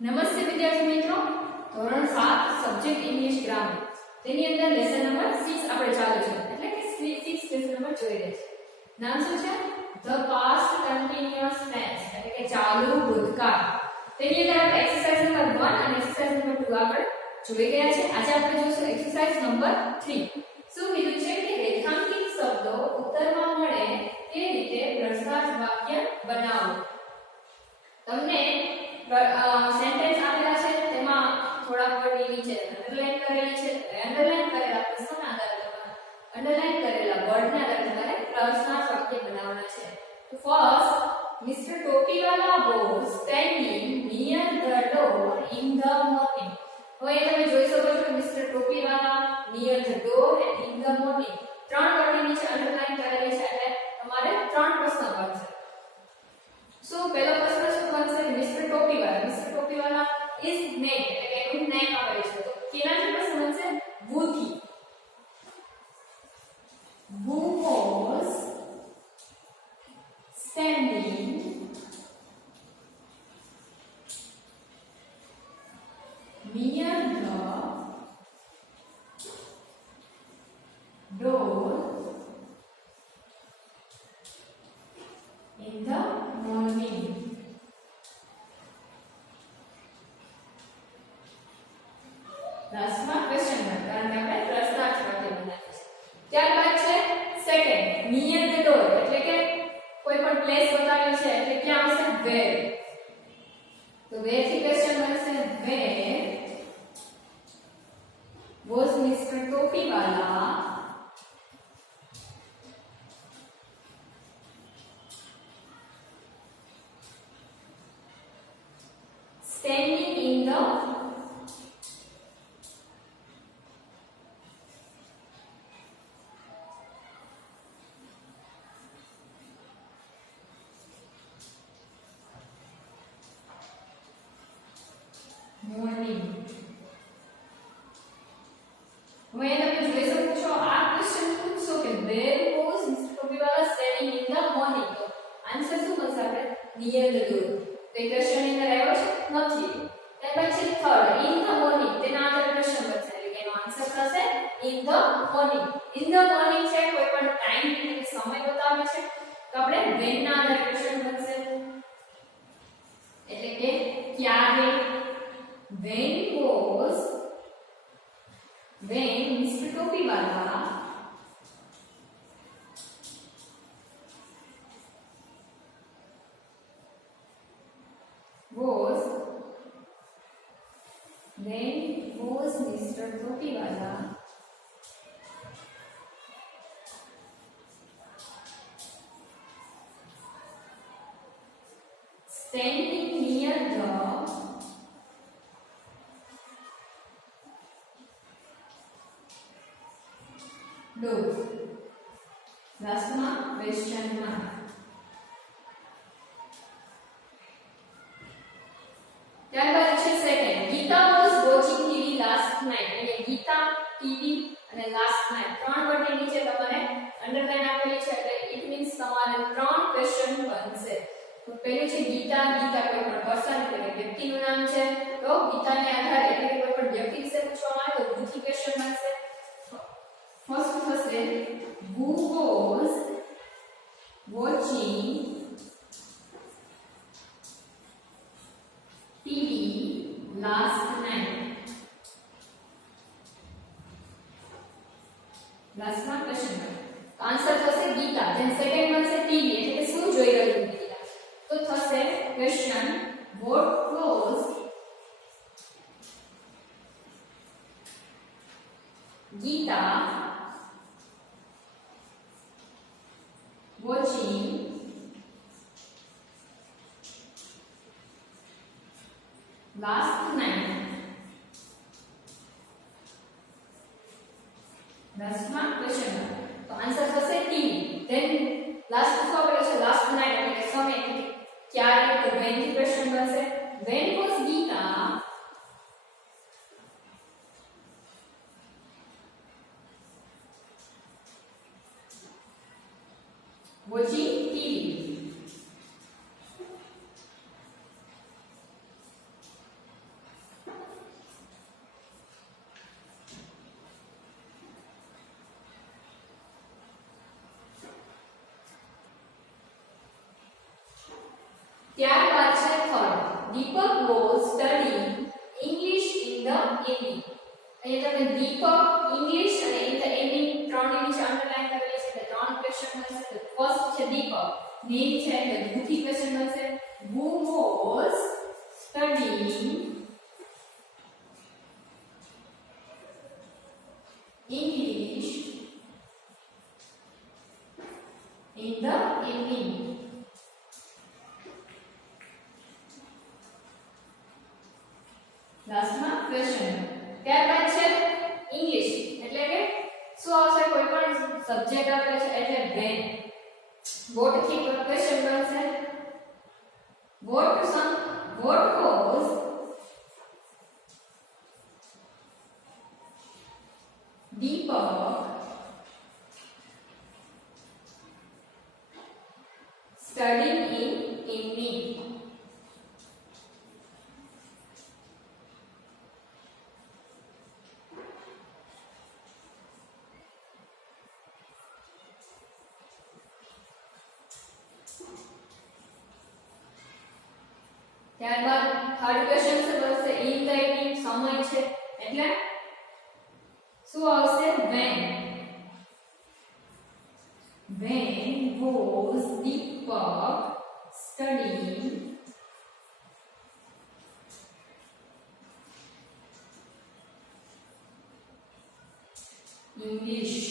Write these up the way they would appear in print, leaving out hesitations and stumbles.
નમસ્તે વિદ્યાર્થી મિત્રો, ધોરણ 7 સબ્જેક્ટ ઇંગ્લિશ ગ્રામર તેની અંદર લેસન નંબર 6 આપણે ચાલુ છે, એટલે કે 6 લેસન નંબર જોઈ રહ્યા છે. નામ શું છે? ધ પાસ્ટ કન્ટિન્યુઅસ ટેન્સ, એટલે કે ચાલુ ભૂતકાળ. તેની અંદર આપણે એક્સરસાઇઝ નંબર 1 અને એક્સરસાઇઝ નંબર 2 આગળ જોઈ ગયા છે. આજે આપણે જોઈશું એક્સરસાઇઝ નંબર 3. શું કીધું છે કે રેખાંકિત શબ્દો ઉત્તરમાં મળે તે રીતે પ્રશ્નાર્થ વાક્ય બનાવો. તમને સેન્ટેન્સ આપેલા છે, તેમાં થોડા વર્ડની નીચે અંડરલાઈન કરેલી છે. અંડરલાઈન કરેલા પ્રશ્નના આધારે અંડરલાઈન કરેલા વર્ડના આધારે તમારે પ્રશ્નાર્થ વાક્ય બનાવવાના છે. તો first, mister Topiwala was standing near the door in the morning. હવે તમે જોઈ શકો છો કે mister Topiwala, near the door and in the morning ત્રણ વર્ડની નીચે અંડરલાઈન કરેલી છે, એટલે તમારે ત્રણ પ્રશ્ન બનશે. So પહેલો પ્રશ્ન શું બનશે? મિસ્ટર ટોપીવાલા ઇઝ નેમ, એટલે કે એનું નેમ આપેલું છે. તો કેનાથી પ્રશ્ન બનશે? who થી. who was standing near the door in the morning. લાસ્ટમાં ક્વેશ્ચન માર્ક, કારણ કે આપણે પ્રશ્નાર્થ વાક્ય બનાવ્યું છે. ત્યારબાદ છે સેકન્ડ, નિયર ધ ડોર, એટલે કે કોઈ પણ પ્લેસ બતાવેલી છે, એટલે ક્યાં આવશે? વેર. તો વેર થી ક્વેશ્ચન બનશે, where was mister Topiwala standing in the morning. હવે તમે જોઈ શકો છો, આ ક્વેશ્ચન પૂછશો કે where was Mr. Topiwala standing in the morning. તો આન્સર શું બનશે? આપણે near the door. તો એ ક્વેશ્ચન ની અંદર આવ્યો છે? નથી. ત્યાર પછી થર્ડ, in the morning, તેના આધારે ક્વેશ્ચન બનશે, એટલે કે એનો આન્સર થશે in the morning. in the morning છે, કોઈ પણ ટાઈમ એટલે કે સમય બતાવે છે, તો આપણે when ના આધારે ક્વેશ્ચન બનશે, એટલે કે ક્યારે. when Mr. Topiwala was Mr. Topiwala standing near the door. લાસ્ટમાં ક્વેશ્ચન માર્ક. ત્યારબાદ છે second, Geeta was watching TV last night. એટલે ગીતા, ટીવી અને લાસ્ટ નાઇટ ત્રણ વર્ડની નીચે તમારે અંડરલાઈન આપેલી છે, એટલે ઇટ મીન્સ તમારે ત્રણ ક્વેશ્ચન બનશે. તો પહેલું છે ગીતા. ગીતા કોઈ પણ પર્સન એટલે કે વ્યક્તિનું નામ છે, તો ગીતાને આધારે એટલે કે કોઈ પણ વ્યક્તિ વિશે પૂછવામાં આવે તો who થી ક્વેશ્ચન બનશે. ફર્સ્ટ થશે who was watching TV last night. લાસ્ટમાં ક્વેશ્ચન માર્ક. આન્સર થશે ગીતા. ધેન સેકન્ડ બનશે ટીવી, એટલે કે શું જોઈ રહ્યું ગીતા. તો થશે question what was Geeta watching last night. લાસ્ટમાં ક્વેશ્ચન માર્ક. તો આન્સર થશે ટીવી. ધેન લાસ્ટ શું આપેલું છે? લાસ્ટ નાઇટ, એટલે કે સમય, ક્યારે. તો when થી ક્વેશ્ચન બનશે. when was Geeta watching TV. ત્યારબાદ છે થર્ડ, દીપક was studying English in the evening. અહીંયા તમે દીપક, ઇંગ્લિશ અને ઇન ધ ઇવનિંગ ત્રણની નીચે અંડરલાઈન કરેલી છે એટલે ત્રણ ક્વેશ્ચન મળશે. તો ફર્સ્ટ છે દીપક, નેમ છે એટલે ભૂથી ક્વેશ્ચન મળશે. Who was studying English in the evening? લાસ્ટમાં ક્વેશ્ચન. ત્યારબાદ છે ઇંગ્લિશ એટલે કે શું આવશે, કોઈ પણ સબ્જેક્ટ આપેલો છે એટલે when. વોટ થી ક્વેશ્ચન બનશે. What was Deepak studying in evening? ત્યારબાદ થર્ડ ક્વેશ્ચન છે બનશે ઇન ધ ઇવનિંગ, સમય છે એટલે શું આવશે when. When was Deepak studying English?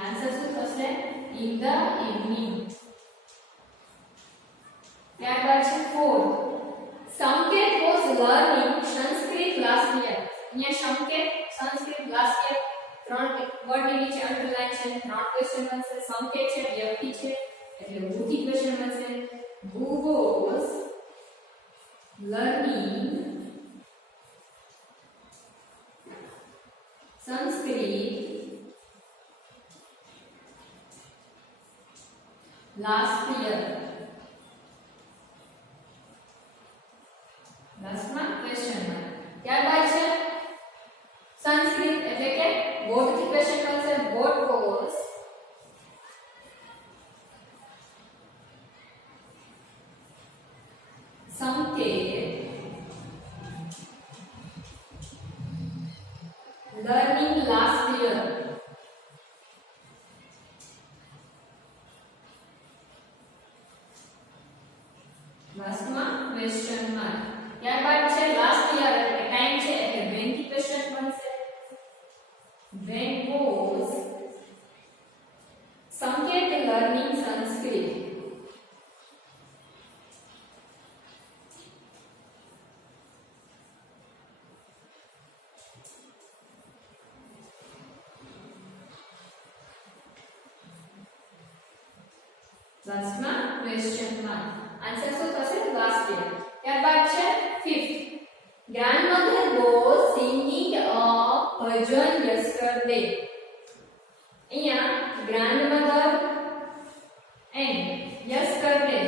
Answer શું થશે, in the evening. ત્યારબાદ છે ફોર્થ, સંકેત was learning Sanskrit last year. અહીંયા સંકેત સંસ્કૃત લાસ્ટ યર ત્રણ વર્ડની નીચે અંડરલાઈન છે. ત્રણ ક્વેશ્ચન બનશે. સંકેત છે વ્યક્તિ છે એટલે who થી ક્વેશ્ચન બનશે. Who was learning Sanskrit last year? લાસ્ટમાં ક્વેશ્ચન માર્ક. ત્યારબાદ છે સંસ્કૃત એટલે કે વોટ થી ક્વેશ્ચન બનશે. વોટ વોઝ સંકેત લર્નિંગ લાસ્ટ યર? લાસ્ટમાં ક્વેશ્ચન માર્ક. ત્યારબાદ છે લાસ્ટ યર એટલે ટાઈમ છે એટલે when થી ક્વેશ્ચન બનશે. when was સંકેત લર્નિંગ સંસ્કૃત? લાસ્ટમાં ક્વેશ્ચન માર્ક. આન્સર શું થશે, લાસ્ટ યર. ત્યારબાદ છે fifth, grandmother was singing a bhajan yesterday. અહીંયા grandmother and yesterday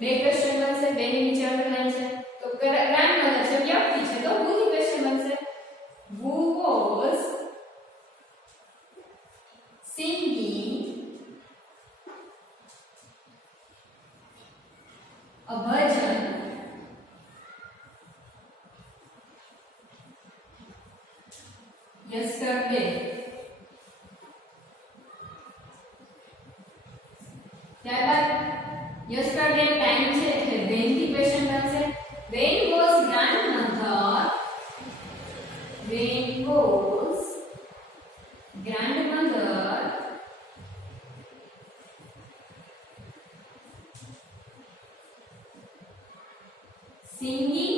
બે ક્વેશ્ચન બનશે. બેની નીચે અંડરલાઈન છે તો grandmother છે વ્યક્તિ છે તો who થી ક્વેશ્ચન બનશે. Who was singing a bhajan yesterday? ત્યારબાદ yesterday ટાઈમ છે એટલે when થી ક્વેશ્ચન બનશે. when was grandmother singing